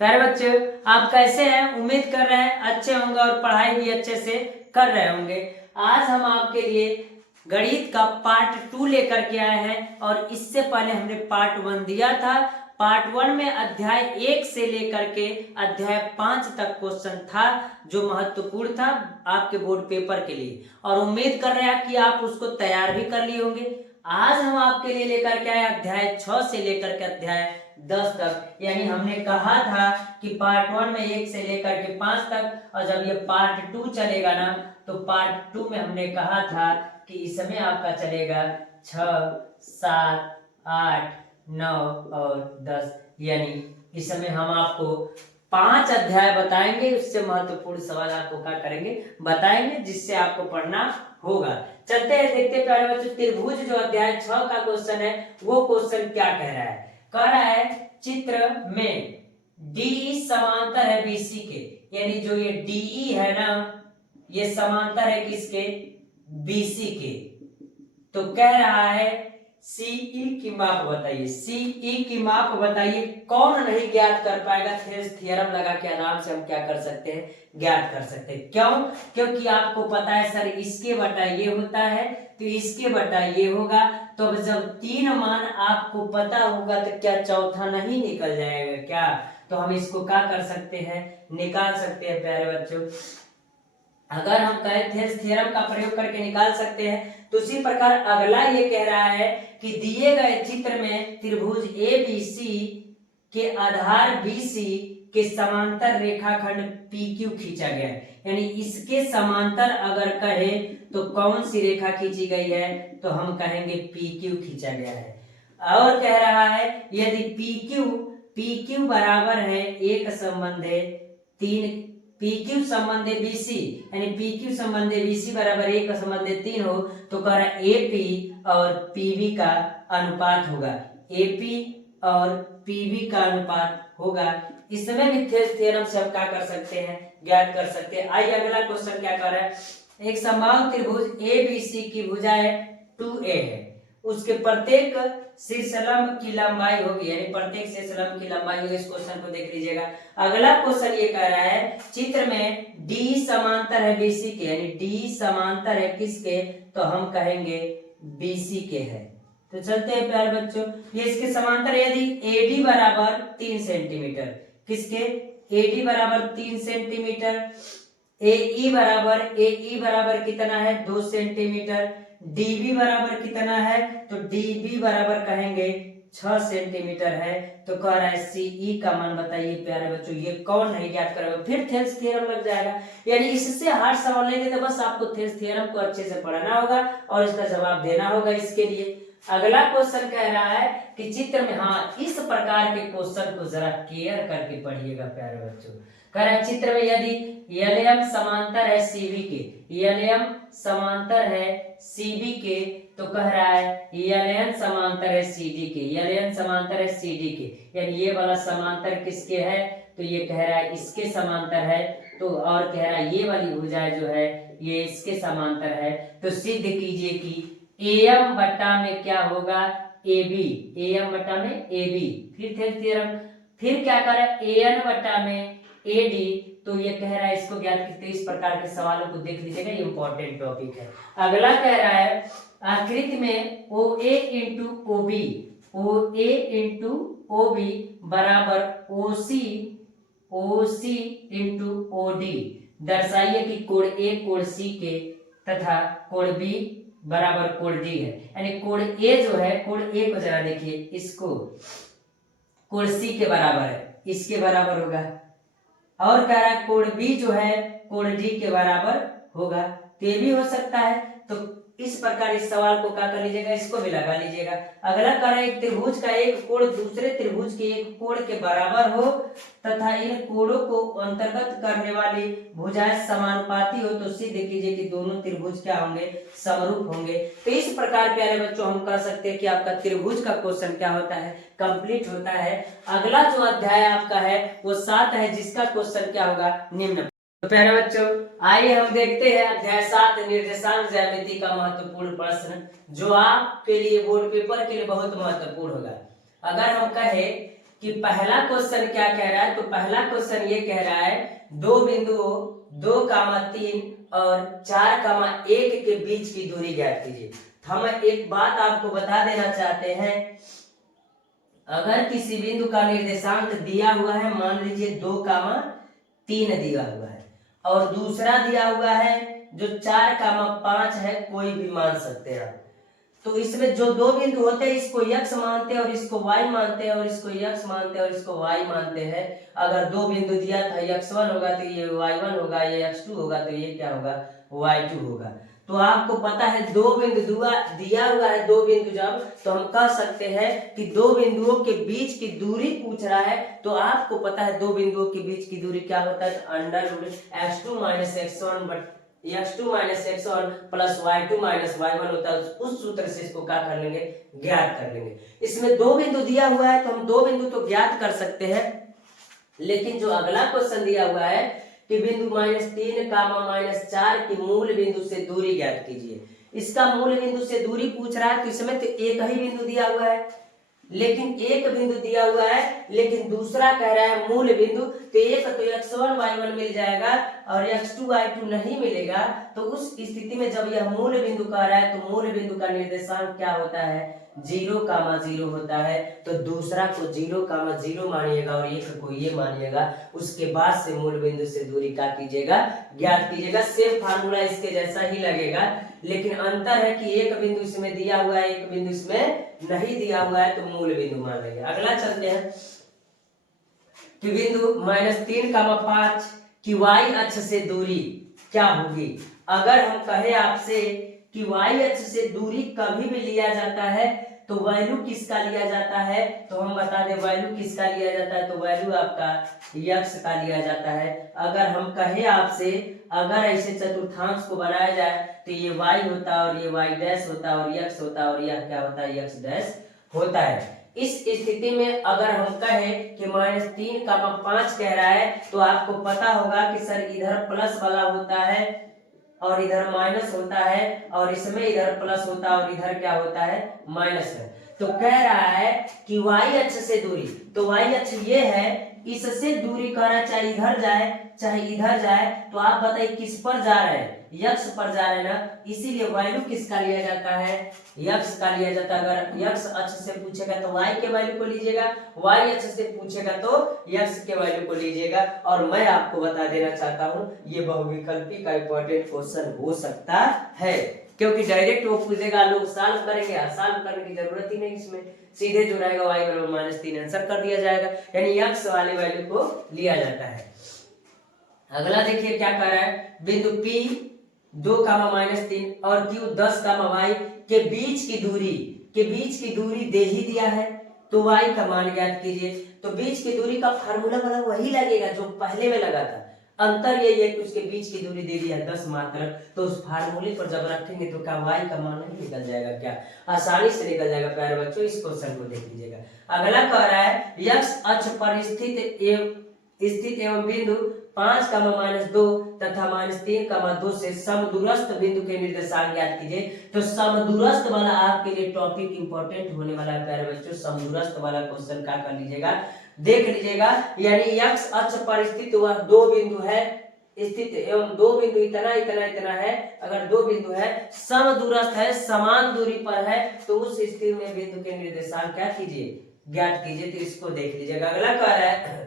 प्यारे बच्चों, आप कैसे हैं? उम्मीद कर रहे हैं अच्छे होंगे और पढ़ाई भी अच्छे से कर रहे होंगे। आज हम आपके लिए गणित का पार्ट 2 लेकर के आए हैं और इससे पहले हमने पार्ट 1 दिया था। पार्ट 1 में अध्याय 1 से लेकर के अध्याय 5 तक क्वेश्चन था जो महत्वपूर्ण था आपके बोर्ड पेपर के लिए, और उम्मीद कर रहे हैं कि आप उसको तैयार भी कर लिए होंगे। आज हम आपके लिए लेकर के आए अध्याय 6 से लेकर के अध्याय 10 तक। यानी हमने कहा था कि पार्ट 1 में 1 से लेकर के 5 तक, और जब ये पार्ट 2 चलेगा ना तो पार्ट 2 में हमने कहा था कि इसमें आपका चलेगा 6, 7, 8, 9 और 10। यानी इसमें हम आपको 5 अध्याय बताएंगे, उससे महत्वपूर्ण सवाल आपको क्या करेंगे बताएंगे, जिससे आपको पढ़ना होगा। चलते हैं, देखते हैं प्यारे बच्चों त्रिभुज जो अध्याय 6 का क्वेश्चन है वो क्वेश्चन क्या कह रहा है। कह रहा है चित्र में DE समांतर है BC के, यानी जो ये DE है ना ये समांतर है किसके? BC के। तो कह रहा है CE की माप बताइए। CE की माप बताइए। कौन नहीं ज्ञात कर पाएगा? थ्योरम लगा के आराम से हम क्या कर सकते हैं, ज्ञात कर सकते हैं। क्यों? क्योंकि आपको पता है सर इसके बटा ये होता है तो इसके बटा ये होगा। तो अब जब 3 मान आपको पता होगा तो क्या चौथा नहीं निकल जाएगा क्या? तो हम इसको क्या कर सकते हैं, निकाल सकते हैं प्यारे बच्चों। अगर हम कहें थ्योरम का प्रयोग करके निकाल सकते हैं। तो उसी प्रकार अगला ये कह रहा है कि दिए गए चित्र में त्रिभुज ABC के आधार BC के समांतर रेखाखंड PQ खींचा गया है। यानी इसके समांतर अगर कहे तो कौन सी रेखा खींची गई है? तो हम कहेंगे PQ खींचा गया है। और कह रहा है यदि PQ बराबर है एक संबंधे 3, PQ संबंधे BC, यानी PQ संबंधे BC बराबर 1 संबंधे 3 हो तो कह रहा है AP और PB का अनुपात होगा। AP और PB का अनुपात होगा। इसमें भी थ्योरम से हम क्या कर सकते हैं, ज्ञात कर सकते हैं। आइए अगला क्वेश्चन क्या कर रहा है। एक समबाहु त्रिभुज ABC की भुजाएं 2A है, उसके प्रत्येक शीर्षलंब की लंबाई होगी, यानी प्रत्येक शीर्षलंब की लंबाई होगी। इस क्वेश्चन को देख लीजिएगा। अगला क्वेश्चन ये कह रहा है चित्र में D समांतर है BC के, यानी D समांतर है किसके? तो हम कहेंगे BC के है। तो चलते हैं प्यारे बच्चों, ये इसके समांतर यदि AD बराबर 3 सेंटीमीटर, किसके? AD बराबर 3 सेंटीमीटर, AE बराबर कितना है? 2 सेंटीमीटर, DB बराबर कितना है? तो DB बराबर कहेंगे 6 सेंटीमीटर है। तो कह रहा है CE का मान बताइए प्यारे बच्चों। ये कौन नहीं ज्ञात करेगा? फिर थेल्स थ्योरम लग जाएगा। यानी इससे हार्ड सवाल नहीं देते, बस आपको थेल्स थ्योरम को अच्छे से पढ़ना होगा और इसका जवाब देना होगा। इसके लिए अगला क्वेश्चन कह रहा है कि चित्र में, हाँ इस प्रकार के क्वेश्चन को जरा केयर करके पढ़िएगा प्यारे बच्चों। कह रहा है चित्र में यदि LM समांतर है CB के, LM समांतर है CB के, तो कह रहा है LN समांतर है CD के, LN समांतर है CD के, यानी ये वाला समांतर किसके है? तो ये कह रहा है इसके समांतर है। तो और कह रहा है ये वाली भुजाएं जो है ये इसके समांतर है। तो सिद्ध कीजिए कि AM बट्टा में क्या होगा? AB, AM बट्टा में AB। फिर थ्योरम, फिर क्या कर रहा है? AN बट्टा में AD। तो ये कह रहा है इसको ज्ञात कीजिए। इस प्रकार के सवालों को देख लीजिएगा, ये इंपॉर्टेंट टॉपिक है। अगला कह रहा है आकृति में OA into OA into OB बराबर OC इंटू OD। दर्शाइए कि कोण A कोण C के तथा कोण B बराबर कोण D है। यानी कोण A जो है, कोण A को जरा देखिए, इसको कोण C के बराबर है, इसके बराबर होगा। और कह रहा है कोण B जो है कोण D के बराबर होगा। तो ये भी हो सकता है। तो इस प्रकार इस सवाल को क्या कर लीजिएगा, इसको भी लगा लीजिएगा। अगला कह रहा है एक त्रिभुज का एक कोण दूसरे त्रिभुज के एक कोण के बराबर हो तथा इन कोणों को अंतर्गत करने वाली भुजाएं समानुपाती हो तो सिद्ध कीजिए कि दोनों त्रिभुज क्या होंगे? समरूप होंगे। तो इस प्रकार प्यारे बच्चों हम कह सकते हैं कि आपका त्रिभुज का क्वेश्चन क्या होता है, कंप्लीट होता है। अगला जो अध्याय आपका है वो 7 है, जिसका क्वेश्चन क्या होगा? निम्न। तो प्यारे बच्चों आइए हम देखते हैं अध्याय 7 निर्देशांक ज्यामिति का महत्वपूर्ण प्रश्न, जो आपके लिए बोर्ड पेपर के लिए बहुत महत्वपूर्ण होगा। अगर हम कहें कि पहला क्वेश्चन क्या कह रहा है। तो पहला क्वेश्चन ये कह रहा है दो बिंदुओं 2,3 और 4,1 के बीच की दूरी ज्ञात कीजिए। तो हम एक बात आपको बता देना चाहते हैं, अगर किसी बिंदु का निर्देशांक दिया हुआ है, मान लीजिए 2,3 दिया हुआ है और दूसरा दिया हुआ है जो 4,5 है, कोई भी मान सकते हैं आप। तो इसमें जो दो बिंदु होते हैं इसको x मानते हैं और इसको y मानते हैं और इसको x मानते हैं और इसको y मानते हैं। अगर दो बिंदु दिया था x1 होगा तो ये y1 होगा, ये x2 होगा तो ये क्या होगा, y2 होगा। तो आपको पता है दो बिंदु दिया हुआ है, दो बिंदु जब, तो हम कह सकते हैं कि दो बिंदुओं के बीच की दूरी पूछ रहा है। तो आपको पता है दो बिंदुओं के बीच की दूरी क्या होता है, √(x2 - x1) x2 - x1 plus y2 - y1 होता है। उस सूत्र से इसको क्या कर लेंगे, ज्ञात कर लेंगे। इसमें दो बिंदु दिया हुआ है तो हम दो बिंदु तो ज्ञात कर सकते हैं, लेकिन जो अगला क्वेश्चन दिया हुआ है कि बिंदु -3, -4 की मूल बिंदु से दूरी ज्ञात कीजिए। इसका मूल बिंदु से दूरी पूछ रहा है, तो इसमें तो एक ही बिंदु दिया हुआ है, लेकिन एक बिंदु दिया हुआ है लेकिन दूसरा कह रहा है मूल बिंदु। तो एक तो x1 y1 मिल जाएगा और x2 y2 नहीं मिलेगा। तो उस स्थिति में जब यह मूल बिंदु कह रहा है तो मूल बिंदु का निर्देशांक क्या होता है, 0,0 होता है। तो दूसरा को 0,0 मानिएगा और एक को ये मानिएगा। उसके बाद से मूल बिंदु से दूरी क्या कीजिएगा, ज्ञात कीजिएगा। सेम फार्मूला इसके जैसा ही लगेगा, लेकिन अंतर है कि एक बिंदु इसमें दिया हुआ है, एक बिंदु इसमें नहीं दिया हुआ है, तो मूल बिंदु मान लेंगे। अगला चलते हैं कि बिंदु -3,5 की y अक्ष से दूरी क्या होगी। अगर हम कहें आपसे कि y अक्ष से दूरी कभी भी लिया जाता है तो वैल्यू किसका लिया जाता है, तो हम बता दें वैल्यू किसका लिया जाता है, तो वैल्यू आपका x का लिया जाता है। अगर हम कहें आपसे, अगर ऐसे चतुर्थांश को बनाया जाए तो ये y होता है और ये y डैश होता है और x होता है और यह क्या होता है, x डैश होता है। इस स्थिति में अगर हम कहें कि -3,5 कह रहा है तो आपको पता होगा कि सर इधर प्लस वाला होता है और इधर माइनस होता है और इसमें इधर प्लस होता है और इधर क्या होता है, माइनस है। तो कह रहा है कि y अक्ष से दूरी, तो y अक्ष ये है, इससे दूरी करना चाहे इधर जाए चाहे इधर जाए, तो आप बताइए किस पर जा रहे हैं, x पर जा रहे हैं ना। इसीलिए वैल्यू किसका लिया जाता है, x का लिया जाता है। अगर x अक्ष से पूछेगा तो y के वैल्यू को लीजिएगा, y अक्ष से पूछेगा तो x के वैल्यू को लीजिएगा। और मैं आपको बता देना चाहता हूँ ये बहुविकल्पी का इंपॉर्टेंट क्वेश्चन हो सकता है, क्योंकि डायरेक्ट वो पूछेगा, लोग सॉल्व करेंगे, सॉल्व करने की जरूरत ही नहीं, इसमें सीधे जो रहेगा y बराबर -3 आंसर कर दिया जाएगा, यानी x वाले वैल्यू को लिया जाता है। अगला देखिए क्या कर रहा है, बिंदु P 2,-3 और Q 10,y के बीच की दूरी दे ही दिया है, तो y का मान ज्ञात कीजिए। तो बीच की दूरी का फार्मूला वाला वही लगेगा जो पहले में लगा था, अंतर यही है कि उसके बीच की दूरी दे दी है 10 मात्र। तो उस फार्मूले पर जब रखेंगे तो क्या y का मान नहीं निकल जाएगा, क्या आसानी से निकल जाएगा। प्यारे बच्चों इस क्वेश्चन को देख लीजिएगा। अगला कह रहा है x अक्ष पर स्थित एवं बिंदु 5,-2 तथा -3,2 से समदूरस्थ बिंदु के निर्देशांक ज्ञात कीजिए। तो समदूरस्थ वाला आपके लिए टॉपिक इंपॉर्टेंट होने वाला है प्यारे बच्चों। समदूरस्थ वाला क्वेश्चन क्या कर लीजिएगा, देख लीजिएगा। यानी x अक्ष पर स्थित वह दो बिंदु है, स्थित एवं दो बिंदु इतना है, अगर दो बिंदु है समदूरस्थ है, समान दूरी पर है, तो उस स्थिति में बिंदु के निर्देशांक क्या कीजिए, ज्ञात कीजिए। तो इसको देख लीजिएगा। अगला कह रहा है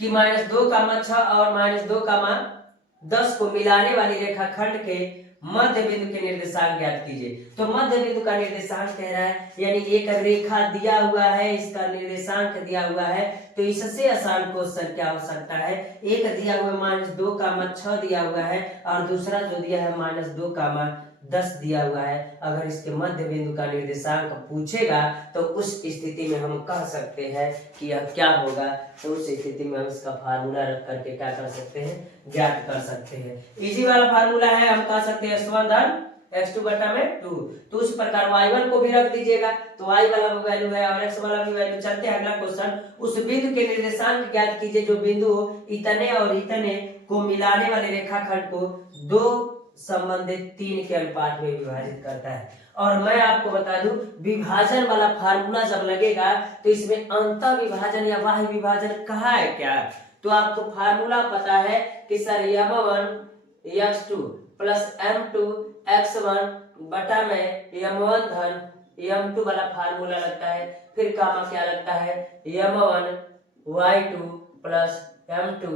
कि -2,6 और -2,10 को मिलाने वाली रेखाखंड के मध्य बिंदु के निर्देशांक ज्ञात कीजिए। तो मध्य बिंदु का निर्देशांक कह रहा है, यानी एक रेखा दिया हुआ है, इसका निर्देशांक दिया हुआ है। तो इससे आसान क्वेश्चन क्या हो सकता है, एक दिया हुआ -2,6 दिया हुआ है और दूसरा जो दिया है -2,10 दिया हुआ है। अगर इसके मध्य बिंदु का निर्देशांक पूछेगा तो उस स्थिति में हम कह सकते हैं कि यह क्या होगा। तो उस स्थिति में हम इसका फार्मूला रख करके क्या कर सकते हैं, ज्ञात कर सकते हैं। इजी वाला फार्मूला है, हम कह सकते हैं x1 धन x2 बटा में 2। तो उस प्रकार y1 को भी रख दीजिएगा, तो y वाला भी वैल्यू है और x वाला भी वैल्यू। चलते हैं अगला क्वेश्चन। उस बिंदु के निर्देशांक ज्ञात कीजिए जो बिंदु इतने और इतने को मिलाने वाले रेखाखंड को दो संबंधित 3 के अनुपात में विभाजित करता है। और मैं आपको बता दूं, विभाजन वाला फार्मूला जब लगेगा तो इसमें अंतः विभाजन या बाह्य विभाजन कहा है क्या, तो आपको फार्मूला पता है कि sir m1 x2 plus m2 x1 बटा में m1 धन m2 वाला फार्मूला लगता है। फिर कामा क्या लगता है, m1 y2 plus m2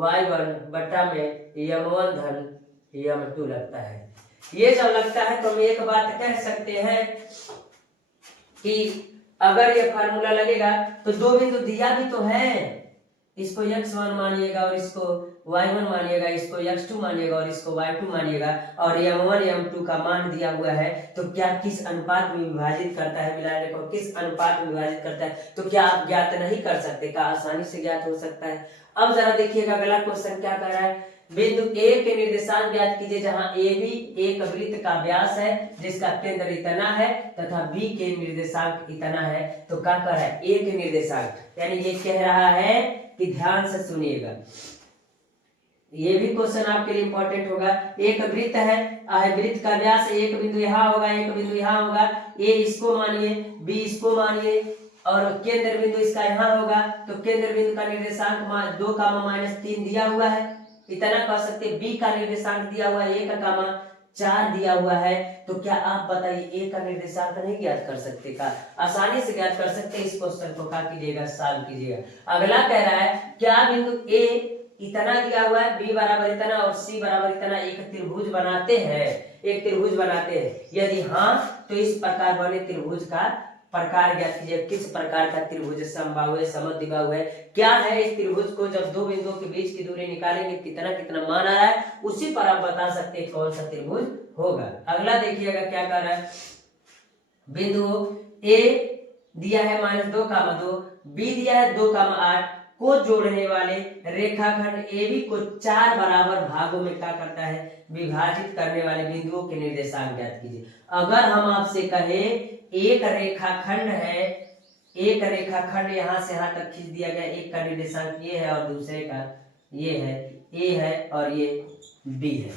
y1 बटा में m1 धन m2 लगता है। ये जब लगता है तो हम एक बात कह सकते हैं कि अगर ये फार्मूला लगेगा तो दो बिंदु दिया भी तो है, इसको x1 मानिएगा और इसको y1 मानिएगा, इसको x2 मानिएगा और इसको y2 मानिएगा, और m1 m2 का मान दिया हुआ है तो क्या किस अनुपात में विभाजित करता है, मिलाने को किस अनुपात में विभाजित करता है, तो क्या आप ज्ञात नहीं कर सकते का, आसानी से ज्ञात हो सकता है। अब जरा देखिएगा अगला क्वेश्चन क्या कर रहा है, बिंदु ए के निर्देशांक ज्ञात कीजिए जहां ए भी एक वृत्त का व्यास है जिसका केंद्र इतना है तथा बी के निर्देशांक इतना है। तो क्या कर रहा है, ए के निर्देशांक, यानी ये कह रहा है कि ध्यान से सुनिएगा, ये भी क्वेश्चन आपके लिए इंपॉर्टेंट होगा। एक वृत्त है, वृत्त का व्यास एक बिंदु यहाँ होगा, एक बिंदु यहाँ होगा, ए इसको मानिए, बी इसको मानिए, और केंद्र बिंदु इसका यहाँ होगा, तो केंद्र बिंदु का निर्देशांक 2 -3 दिया हुआ है, इतना कह सकते हैं। बी का निर्देशांक दिया हुआ है 1,4 दिया हुआ है, तो क्या आप बताइए ए का निर्देशांक नहीं ज्ञात कर सकते का, आसानी से ज्ञात कर सकते। इस क्वेश्चन को क्या कीजिएगा, सॉल्व कीजिएगा। अगला कह रहा है क्या बिंदु ए इतना दिया हुआ है, बी बराबर इतना और सी बराबर इतना एक त्रिभुज बनाते हैं, एक त्रिभुज बनाते हैं, यदि हाँ तो इस प्रकार बने त्रिभुज का प्रकार ज्ञात कीजिए। किस प्रकार का त्रिभुज, समबाहु है, समद्विबाहु है, क्या है इस त्रिभुज को, जब दो बिंदुओं के बीच की दूरी निकालेंगे कितना कितना मान आ रहा है, उसी पर आप बता सकते हैं कौन सा त्रिभुज होगा। अगला देखिएगा क्या कर रहा है, बिंदु ए दिया है -2,2, बी दिया है 2,8 को जोड़ने वाले रेखाखंड AB को 4 बराबर भागों में क्या करता है, विभाजित करने वाले बिंदुओं के निर्देशांक ज्ञात कीजिए। अगर हम आपसे कहें एक रेखाखंड है, एक रेखाखंड यहाँ से यहाँ तक खींच दिया गया, एक का निर्देशांक ये है और दूसरे का ये है, ए है और ये बी है।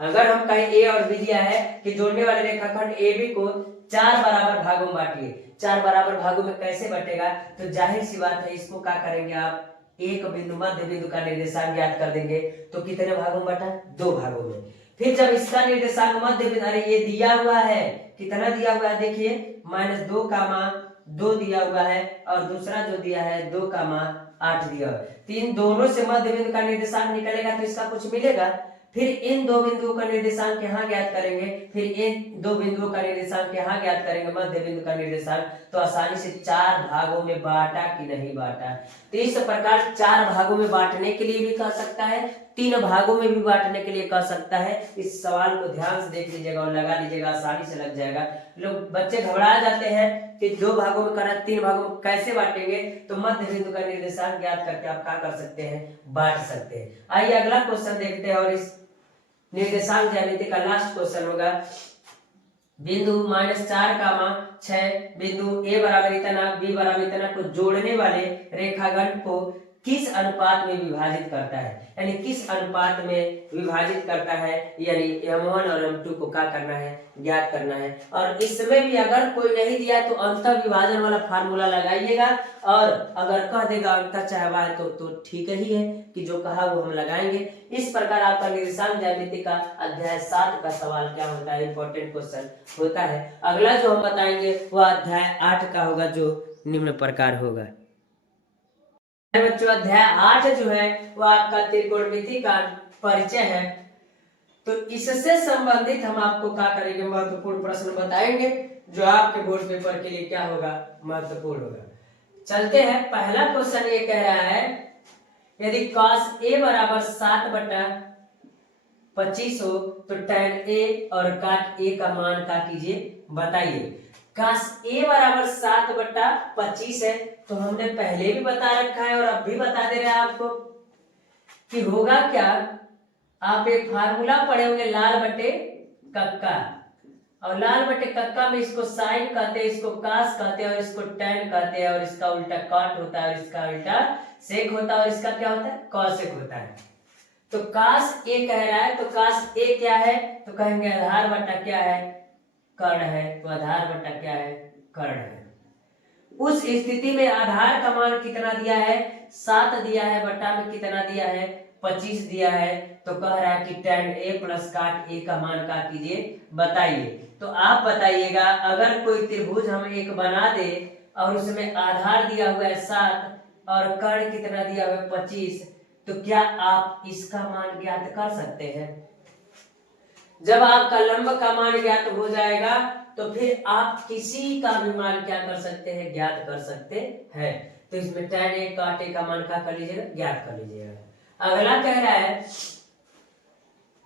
अगर हम कहें ए और बी दिया है कि जोड़ने वाले रेखाखंड AB को 4 बराबर भागों में बांटिए, 4 बराबर भागों में कैसे बटेगा, तो जाहिर सी बात है इसको क्या करेंगे आप, एक बिंदु मध्य बिंदु का निर्देशांक ज्ञात कर देंगे, तो कितने भागों में बटा, 2 भागों में। फिर जब इसका निर्देशांक मध्य बिंदु, अरे ये दिया हुआ है, कितना दिया हुआ है देखिए, -2,2 दिया हुआ है और दूसरा जो दिया है 2,8 दिया हुआ है, तीन दोनों से मध्य बिंदु का निर्देशांक निकलेगा तो इसका कुछ मिलेगा। फिर इन दो बिंदुओं का निर्देशांक यहाँ ज्ञात करेंगे, फिर इन दो बिंदुओं का निर्देशांक यहाँ ज्ञात करेंगे, मध्य बिंदु का निर्देशांक, तो आसानी से 4 भागों में बांटा कि नहीं बांटा। तो इस प्रकार 4 भागों में बांटने के लिए भी कह सकता है, 3 भागों में भी बांटने के लिए कह सकता है। इस सवाल को ध्यान से देख लीजिएगा और लगा लीजिएगा, आसानी से लग जाएगा। लोग बच्चे घबरा जाते हैं कि 2 भागों में करना, 3 भागों में कैसे बांटेंगे, तो मध्य बिंदु का निर्देशांक ज्ञात करके आप क्या कर सकते हैं, बांट सकते हैं। आइए अगला क्वेश्चन देखते हैं, और इस निर्देशांक ज्यामिति का लास्ट क्वेश्चन होगा, बिंदु -4,6 बिंदु ए बराबर इतना बी बराबर इतना को जोड़ने वाले रेखाखंड को किस अनुपात में विभाजित करता है, यानी किस अनुपात में विभाजित करता है, यानी m1 और m2 को क्या करना है, ज्ञात करना है। और इसमें भी अगर कोई नहीं दिया तो अंतर विभाजन वाला फार्मूला लगाइएगा, और अगर कह देगा अंतर चाहवा है तो ठीक ही है कि जो कहा वो हम लगाएंगे। इस प्रकार आपका निर्देशांक ज्यामिति का अध्याय 7 का सवाल क्या होता है, इंपॉर्टेंट क्वेश्चन होता है। अगला जो हम बताएंगे वह अध्याय 8 का होगा, जो निम्न प्रकार होगा। बच्चों अध्याय 8 जो है वो आपका त्रिकोणमिति का परिचय है। तो इससे संबंधित हम आपको क्या करेंगे, महत्वपूर्ण प्रश्न बताएंगे जो आपके बोर्ड पेपर के लिए क्या होगा, महत्वपूर्ण होगा। चलते हैं, पहला क्वेश्चन ये कह रहा है, यदि cos A बराबर 7/25 हो तो tan A और काट A का मान क्या कीजिए, बताइए। cos A बराबर 7/25 है, तो हमने पहले भी बता रखा है और अब भी बता दे रहे हैं आपको कि होगा क्या। आप एक फार्मूला पढ़े होंगे लाल बटे कक्का, और लाल बटे कक्का में इसको साइन कहते हैं, इसको कास कहते हैं और इसको टैन कहते हैं, और इसका उल्टा कॉट होता है और इसका उल्टा सेक होता है, और इसका क्या होता है, कॉसेक होता है। तो काश ए कह रहा है, तो काश ए क्या है, तो कहेंगे आधार बटा क्या है, कर्ण है। तो आधार बटा क्या है, कर्ण है। उस स्थिति में आधार का मान कितना दिया है, 7 दिया है, बटा में कितना दिया है, 25 दिया है। तो कह रहा है कि tan a प्लस काट a का मान क्या कीजिए, बताइए। तो आप बताइएगा, अगर कोई त्रिभुज हम एक बना दे और उसमें आधार दिया हुआ है 7 और कर्ण कितना दिया हुआ है 25, तो क्या आप इसका मान ज्ञात कर सकते हैं? जब आपका लंब का मान ज्ञात हो जाएगा तो फिर आप किसी का भी मान क्या कर सकते हैं, ज्ञात कर सकते हैं। तो इसमें tan a काट a का मान क्या कर लीजिएगा, ज्ञात कर लीजिएगा। अगला कह रहा है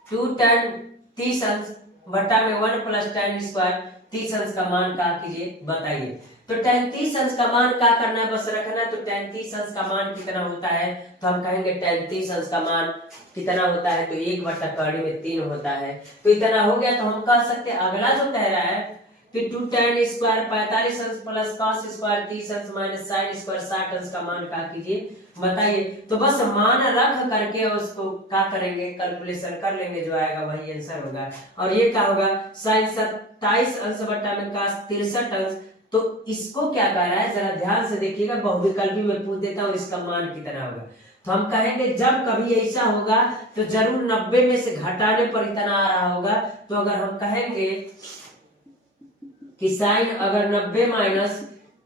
2 tan 30 अंश बटा में 1 प्लस tan स्क्वायर 30 अंश का मान क्या कीजिए, बताइए। तो tan 30 अंश का मान क्या करना है, बस रखना है। तो tan 30 अंश का मान कितना होता है, तो हम कहेंगे tan 30 अंश का मान कितना होता है, तो 1 बटा कड़ी में 3 होता है। तो इतना हो गया। तो हम कह सकते हैं, अगला जो कह रहा है कि 2 tan स्क्वायर 45 अंश प्लस cos स्क्वायर 30 अंश माइनस sin स्क्वायर 60 अंश का मान क्या कीजिए, बताइए। तो बस मान रख करके उसको क्या करेंगे, कैलकुलेशन कर लेंगे, जो आएगा वही आंसर होगा। और ये क्या होगा, sin 27 अंश बटा में cos 63 अंश। तो इसको क्या कह रहा है, जरा ध्यान से देखिएगा, बहुविकल्पी में पूछ देता हूँ, इसका मान कितना होगा। तो हम कहेंगे जब कभी ऐसा होगा तो जरूर 90 में से घटाने पर इतना आ रहा होगा। तो अगर हम कहेंगे कि साइन अगर 90 माइनस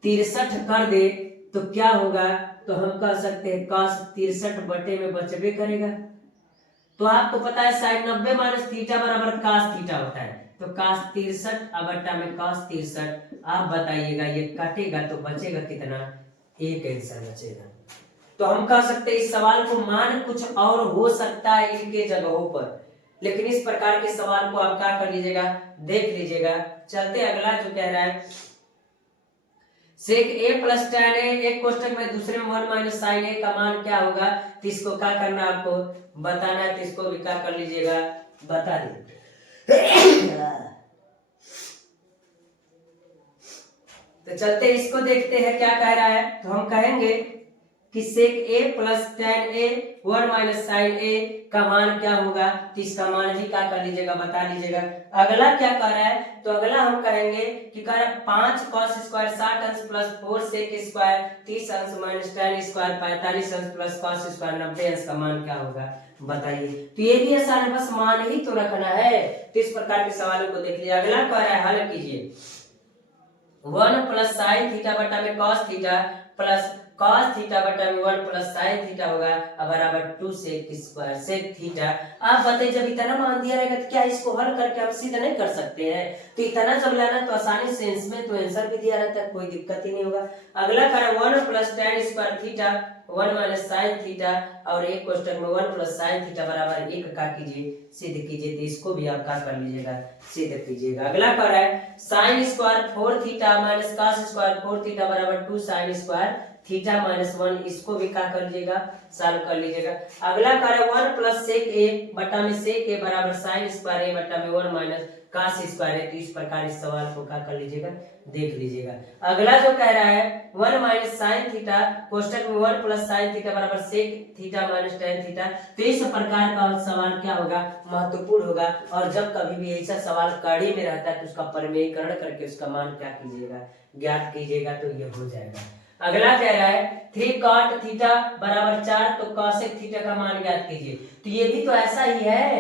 63 कर दे तो क्या होगा, तो हम कह सकते हैं cos 63 बटे में बचबे करेगा। तो आपको पता है साइन 90 माइनस थीटा बराबर cos थीटा होता है। तो cos 63 बटा में cos 63, आप बताइएगा ये काटेगा तो बचेगा कितना, एक आंसर बचेगा। तो हम कह सकते हैं इस सवाल को मान कुछ और हो सकता है इनके जगहों पर, लेकिन इस प्रकार के सवाल को आप क्या कर लीजिएगा, देख लीजिएगा। चलते अगला जो कह रहा है सेक a प्लस tan a, एक क्वेश्चन में दूसरे में 1 माइनस साइन a का मान क्या होगा। तो इसको क्या करना है, आपको बताना है। तो इसको भी क्या कर लीजिएगा, बता दीजिए। तो चलते इसको देखते हैं क्या कह रहा है। तो हम कहेंगे कि sec a plus tan a 1 minus sine a का मान क्या होगा। तो इसका मान भी क्या कर लीजिएगा, बता लीजिएगा। अगला क्या कर रहा है, तो अगला हम कहेंगे कि कह रहा है 5 cos स्क्वायर 60 अंश प्लस 4 सेक स्क्वायर 30 अंश माइनस tan स्क्वायर 45 अंश प्लस cos स्क्वायर 90 अंश का मान क्या होगा, बताइए। तो ये भी आसान है, बस मान ही तो रखना है। तो इस प्रकार के सवालों को देख लीजिए। अगला कह रहा है हल कीजिए 1 प्लस साइन थीटा बटा में cos theta plus cos theta बटा में 1 प्लस साइन थीटा होगा बराबर 2 सेक स्क्वायर सेक थीटा। आप बताइए जब इतना मान दिया रहेगा तो क्या इसको हल करके हम सीधा नहीं कर सकते हैं। तो इतना जब लाना तो आसानी से इसमें तो आंसर भी दिया रहता है, कोई दिक्कत ही नहीं होगा। अगला करा 1 plus tan square theta 1 minus sine theta और एक क्वेश्चन में 1 प्लस साइन थीटा बराबर 1 का कीजिए, सिद्ध कीजिए। तो इसको भी आप क्या कर लीजिएगा, सिद्ध कीजिएगा। अगला कर रहा है sine square 4 theta minus cos square 4 theta बराबर 2 साइन स्क्वायर थीटा माइनस 1, इसको भी क्या कर लीजिएगा, सॉल्व कर लीजिएगा। अगला कर 1 प्लस सेक a बटा में सेक a बराबर साइन स्क्वायर a बटा में 1 माइनस cos स्क्वायर है। तो इस प्रकार इस सवाल को क्या कर लीजिएगा, देख लीजिएगा। अगला जो कह रहा है 1 माइनस साइन थीटा कोष्टक में 1 प्लस साइन थीटा बराबर sec theta minus tan theta. तो इस प्रकार का सवाल क्या होगा, महत्वपूर्ण होगा। और जब कभी भी ऐसा सवाल कड़ी में रहता है तो उसका प्रमेयीकरण करके उसका मान क्या कीजिएगा, ज्ञात कीजिएगा, तो ये हो जाएगा। अगला कह रहा है 3 cot थीटा बराबर 4, तो cosec थीटा का मान ज्ञात कीजिए। तो ये भी तो ऐसा ही है,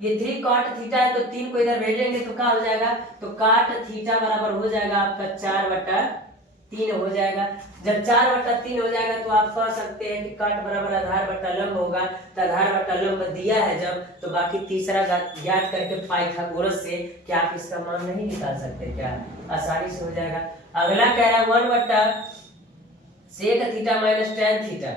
ये 3 cot थीटा है तो 3 को इधर भेजेंगे तो क्या हो जाएगा, तो cot थीटा बराबर हो जाएगा आपका 4/3 हो जाएगा। जब 4/3 हो जाएगा तो आप कह सकते हैं कि cot बराबर आधार बटा लंब होगा। तो आधार बटा लंब दिया है जब, तो बाकी तीसरा ज्ञात करके पाइथागोरस से क्या आप इसका मान नहीं निकाल सकते, क्या आसानी से हो जाएगा। अगला कह रहा है 1 बटा sec theta minus tan theta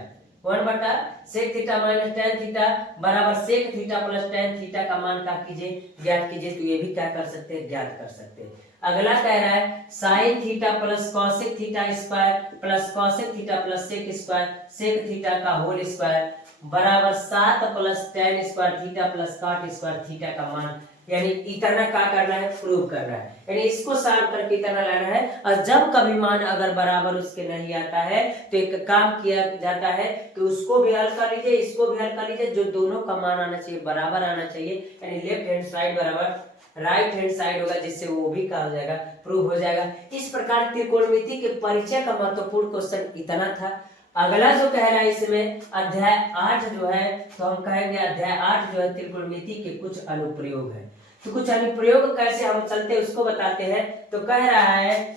1 बटा sec theta minus tan theta बराबर sec theta plus tan theta का मान क्या कीजिए, ज्ञात कीजिए। तो ये भी क्या कर सकते हैं, ज्ञात कर सकते हैं। अगला कह रहा है sine theta plus cosec theta square plus cosec theta plus sec square sec theta का होल स्क्वायर बराबर 7 plus tan square theta plus cot square theta का मान। यानी इतना क्या करना है, प्रूव करना है, यानी इसको सॉल्व करके इतना लाना है। और जब कभी मान अगर बराबर उसके नहीं आता है तो एक काम किया जाता है कि उसको भी हल कर लीजिए, इसको भी हल कर लीजिए, जो दोनों का मान आना चाहिए बराबर आना चाहिए, यानी लेफ्ट हैंड साइड बराबर राइट हैंड साइड होगा, जिससे वो भी कहा जाएगा, प्रूव हो जाएगा। इस प्रकार त्रिकोणमिति के परिचय का महत्वपूर्ण क्वेश्चन इतना था। अगला जो कह रहा है इसमें अध्याय 8 जो है, तो हम कहेंगे अध्याय 8 जो है त्रिकोणमिति के कुछ अनुप्रयोग है। तो कुछ अनुप्रयोग कैसे हम चलते उसको बताते हैं। तो कह रहा है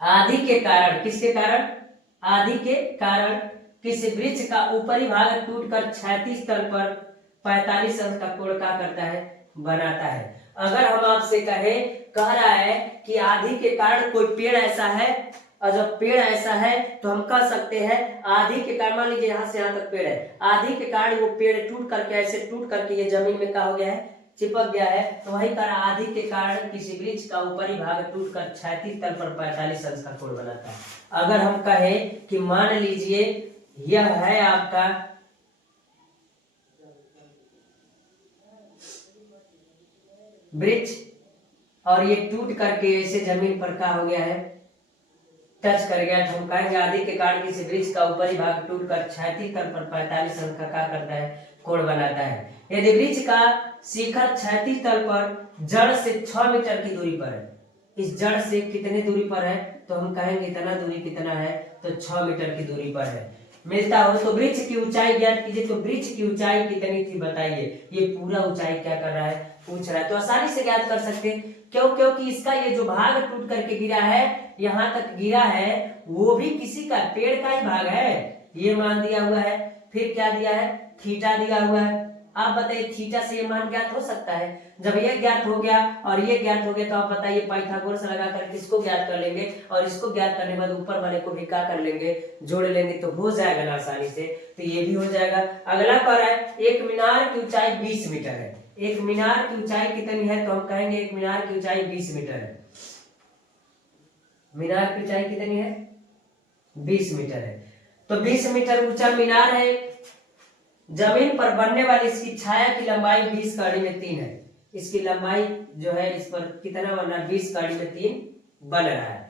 आदि के कारण, किसके कारण, आदि के कारण किसी वृक्ष का ऊपरी भाग टूटकर क्षैतिज तल पर 45 अंश का कोण क्या करता है, बनाता है। अगर हम आपसे कह रहा है कि आदि के कारण कोई पेड़ ऐसा है, और जब पेड़ ऐसा है तो हम कह सकते हैं आदि के कारण, मान लीजिए यहाँ से यहाँ तक पेड़ है, आदि के कारण वो पेड़ टूट करके ऐसे टूट करके ये जमीन में क्या हो गया है, चिपक गया है। तो वही कारण आदि के कारण किसी वृक्ष का ऊपरी भाग टूटकर क्षैतिज तल पर 45 अंश का कोण बनाता है। अगर हम कहें कि मान लीजिए यह है आपका वृक्ष और ये टूट करके ऐसे जमीन पर क्या हो गया है, टच कर गया, तो हम कहेंगे आदि के कारण किसी वृक्ष का ऊपरी भाग टूटकर क्षैतिज तल पर 45 अंश का क्या करता है, कोण बनाता है। यदि वृक्ष का शिखर क्षैतिज तल पर जड़ से 6 मीटर की दूरी पर है, इस जड़ से कितनी दूरी पर है, तो हम कहेंगे इतना दूरी कितना है, तो 6 मीटर की दूरी पर है, मिलता हो। तो वृक्ष की ऊंचाई ज्ञात कीजिए। तो वृक्ष की ऊंचाई कितनी थी बताइए, ये पूरा ऊंचाई क्या कर रहा है, पूछ रहा है। तो आसानी से ज्ञात कर सकते हैं, क्योंकि इसका ये जो भाग टूट करके गिरा है, यहाँ तक गिरा है, वो भी किसी का पेड़ का ही भाग है, ये मान दिया हुआ है। फिर क्या दिया है, थीटा दिया हुआ है। आप बताइए थीटा से ये मान ज्ञात हो सकता है। जब ये ज्ञात हो गया और ये ज्ञात हो गया, तो आप बताइए पाइथागोरस लगाकर किसको ज्ञात कर लेंगे, और इसको ज्ञात करने के बाद ऊपर वाले को भी क्या कर लेंगे, जोड़ लेंगे, तो हो जाएगा ना आसानी से। तो ये भी हो जाएगा। अगला कह रहा है एक मीनार की ऊंचाई 20 मीटर है। एक मीनार की ऊंचाई कितनी है, तो हम कहेंगे एक मीनार की ऊंचाई 20 मीटर है। मीनार की ऊंचाई कितनी है, 20 मीटर है। तो 20 मीटर ऊंचा मीनार है। जमीन पर बनने वाली इसकी छाया की लंबाई 20 कड़ी में 3 है। इसकी लंबाई जो है इस पर कितना बन रहा है, 20 कड़ी में 3 बन रहा है।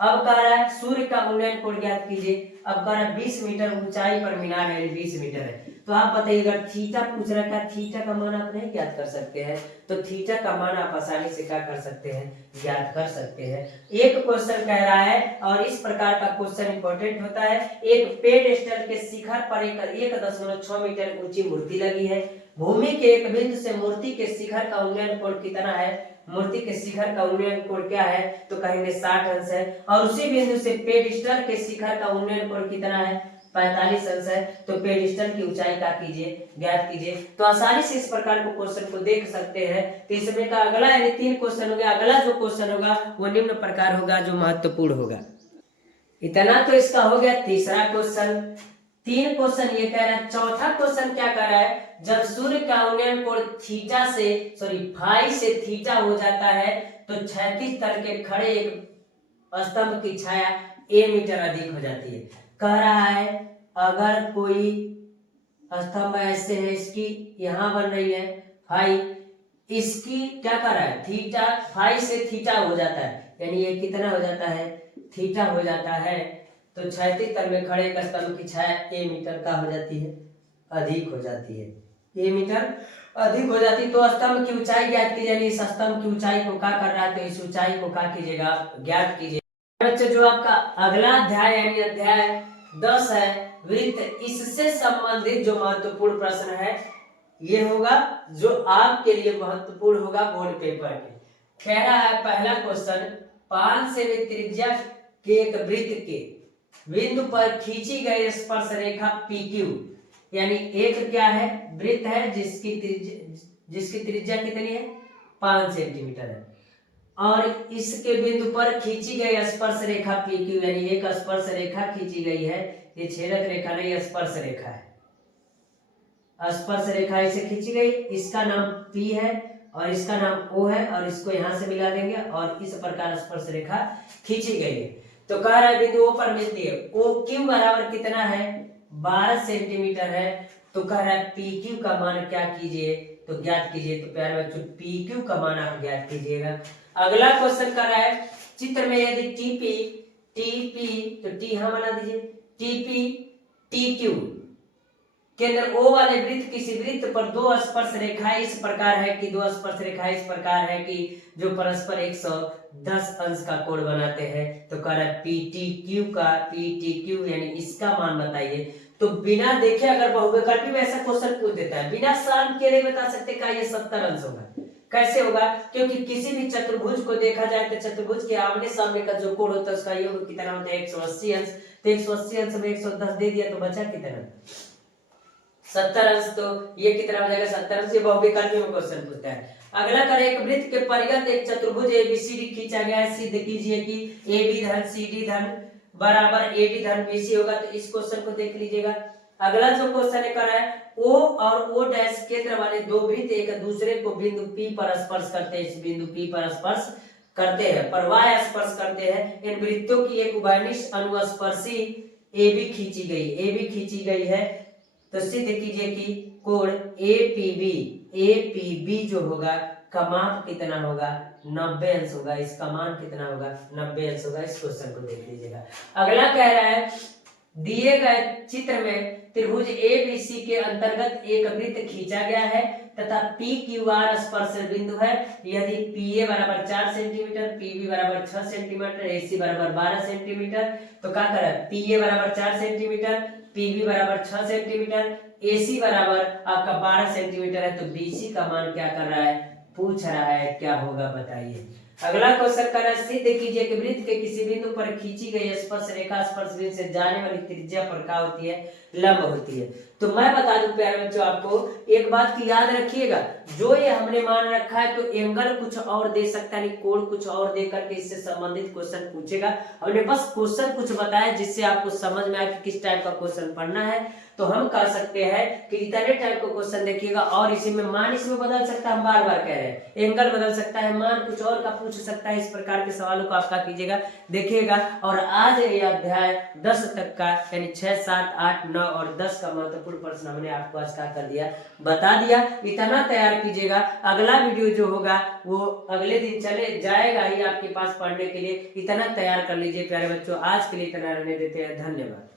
अब कह रहा है सूर्य का उन्नयन कोण ज्ञात कीजिए। अब कह रहा है 20 मीटर ऊंचाई पर मीनार है, 20 मीटर है। तो आप बताइए अगर थीटा पूछ रहा है, थीटा का मान आप नहीं ज्ञात कर सकते हैं, तो थीटा का मान आप आसानी से क्या कर सकते हैं, ज्ञात कर सकते हैं। एक क्वेश्चन कह रहा है, और इस प्रकार का क्वेश्चन इंपॉर्टेंट होता है। एक पेडेस्टल के शिखर पर 1.6 मीटर ऊंची मूर्ति लगी है। भूमि के एक बिंदु से मूर्ति के शिखर का उन्नयन कोण कितना है, मूर्ति के शिखर का उन्नयन कोण क्या है, तो कहेंगे 60 अंश है। और उसी बिंदु से पेडिस्टल के शिखर का उन्नयन कोण कितना है, 45 अंश है। तो पेडिस्टल की ऊंचाई क्या कीजिए, ज्ञात कीजिए। तो आसानी से इस प्रकार के क्वेश्चन को देख सकते हैं। तो इसमें का अगला यानी 3 क्वेश्चन हो गया। अगला जो क्वेश्चन होगा वो निम्न प्रकार होगा, जो महत्वपूर्ण होगा। इतना तो इसका हो गया तीसरा क्वेश्चन। 3 क्वेश्चन ये कह रहा है। चौथा क्वेश्चन क्या कह रहा है, जब सूर्य का उन्नयन कोण फाई से थीटा हो जाता है, तो क्षैतिज तल के खड़े एक स्तंभ की छाया a मीटर अधिक हो जाती है। कह रहा है अगर कोई स्तंभ ऐसे है, इसकी यहाँ बन रही है फाई, इसकी क्या कर रहा है, थीटा, फाई से थीटा हो जाता है, यानी ये कितना हो जाता है, थीटा हो जाता है। तो क्षैतिज तल में खड़े एक स्तंभ की छाया a मीटर का हो जाती है, अधिक हो जाती है, a मीटर अधिक हो जाती है। तो स्तंभ की ऊंचाई ज्ञात कीजिए, यानी इस स्तंभ की ऊंचाई को क्या कर रहा है, तो इस ऊंचाई को क्या कीजिएगा, ज्ञात कीजिए। बच्चों जो आपका अगला अध्याय यानी अध्याय 10 है वृत्त, इससे संबंधित जो महत्वपूर्ण प्रश्न है ये होगा, जो आपके लिए महत्वपूर्ण होगा बोर्ड पेपर के। कह रहा है पहला क्वेश्चन, 5 सेमी त्रिज्या के एक वृत्त के बिंदु पर खींची गई स्पर्श रेखा PQ, यानी एक क्या है, वृत्त है जिसकी त्रिज्या कितनी है, 5 सेंटीमीटर है, और इसके बिंदु पर खींची गई स्पर्श रेखा PQ, यानी एक स्पर्श रेखा खींची गई है। ये छेदक रेखा नहीं, स्पर्श रेखा है। स्पर्श रेखा ऐसे खींची गई, इसका नाम P है और इसका नाम O है, और इसको यहां से मिला देंगे, और इस प्रकार स्पर्श रेखा खींची गई है। तो कह रहा है बिंदु O पर मिलती है। OQ बराबर कितना है, 12 सेंटीमीटर है। तो कह रहा है पी क्यू का मान क्या कीजिए, तो ज्ञात कीजिए। तो प्यारे बच्चों पी क्यू का मान आप ज्ञात कीजिएगा। अगला क्वेश्चन कर रहा है चित्र में यदि टीपी टीपी तो टी यहां बना दीजिए, टीपी टी क्यू केंद्र ओ वाले वृत्त किसी वृत्त पर दो स्पर्श रेखाएं इस प्रकार है कि दो स्पर्श रेखाएं इस प्रकार है कि जो परस्पर 110 अंश का कोण बनाते हैं। तो कह रहा है पीटीक्यू का पीटीक्यू यानी इसका मान बताइए। तो बिना देखे अगर बहुविकल्पी में ऐसा क्वेश्चन पूछ देता है, बिना सवाल के नहीं बता सकते का ये 70 अंश होगा। कैसे होगा? क्योंकि किसी भी चतुर्भुज को देखा जाए तो चतुर्भुज के आमने सामने का जो कोण होता है उसका योग कितना होता है 180 अंश। तो 180 अंश में 110 दे दिया तो बचा कितना 70 अंश। तो ये कितना हो जाएगा 70 अंश। ये बहुविकल्पी में क्वेश्चन पूछता है। अगला कर एक वृत्त के परिगत एक चतुर्भुज एबीसीडी खींचा गया है। सिद्ध कीजिए कि AB धन CD धन बराबर AD धन BC होगा। तो इस क्वेश्चन को देख लीजिएगा। अगला जो क्वेश्चन है कर रहा है O और O डैश केंद्र वाले दो वृत्त एक दूसरे को बिंदु P पर स्पर्श करते हैं। इस बिंदु P पर स्पर्श करते हैं, पर Y स्पर्श करते हैं। इन वृत्तों की एक उभयनिष्ठ अनुस्पर्शी AB खींची गई है। तो सिद्ध कीजिए कि कोण APB जो होगा का माप कितना होगा 90 अंश होगा। इसका मान कितना होगा 90 अंश होगा। इस क्वेश्चन को देख लीजिएगा। अगला कह रहा है दिए गए चित्र में त्रिभुज ABC के अंतर्गत एक वृत्त खींचा गया है तथा PQR स्पर्श बिंदु है। यदि PA बराबर 4 सेंटीमीटर, PB बराबर 6 सेंटीमीटर, AC बराबर 12 सेंटीमीटर। तो क्या कर रहा है PA बराबर 4 सेंटीमीटर, PB बराबर 6 सेंटीमीटर, AC बराबर आपका 12 सेंटीमीटर है। तो BC का मान क्या कर रहा है पूछ रहा है, क्या होगा बताइए। अगला क्वेश्चन कर रहा है सिद्ध कीजिए कि वृत्त के किसी बिंदु पर खींची गई स्पर्श रेखा स्पर्श बिंदु से जाने वाली त्रिज्या पर क्या होती है लंब होती है। तो मैं बता दूं प्यारे बच्चों आपको एक बात की याद रखिएगा, जो ये हमने मान रखा है तो एंगल कुछ और दे सकता है, कोण कुछ और दे करके इससे संबंधित क्वेश्चन पूछेगा। हमने बस क्वेश्चन कुछ बताया जिससे आपको समझ में आए कि किस टाइप का क्वेश्चन पढ़ना है। तो हम कह सकते हैं कि इतने टाइप का क्वेश्चन देखिएगा और इसी में मान इसमें बदल सकता है, हम बार बार कह रहे हैं एंगल बदल सकता है, मान कुछ और का पूछ सकता है। इस प्रकार के सवालों को आपका कीजिएगा देखिएगा। और आज ये अध्याय 10 तक का यानी 6, 7, 8, 9 और 10 का महत्वपूर्ण प्रश्न हमने आपको आज का कर दिया बता दिया। इतना तैयार कीजिएगा, अगला वीडियो जो होगा वो अगले दिन चले जाएगा ही आपके पास पढ़ने के लिए। इतना तैयार कर लीजिए प्यारे बच्चों। आज के लिए इतना रहने देते हैं, धन्यवाद।